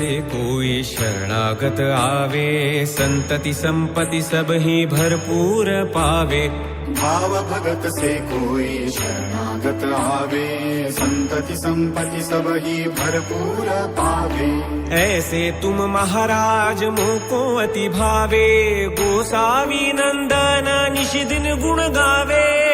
से कोई शरणागत आवे, संतति संपत्ति सब ही भरपूर पावे। भाव भगत से कोई शरणागत आवे, संतति संपत्ति सब ही भरपूर पावे। ऐसे तुम महाराज मोको अति भावे, गोसावी नंदन निशिदिन गुण गावे।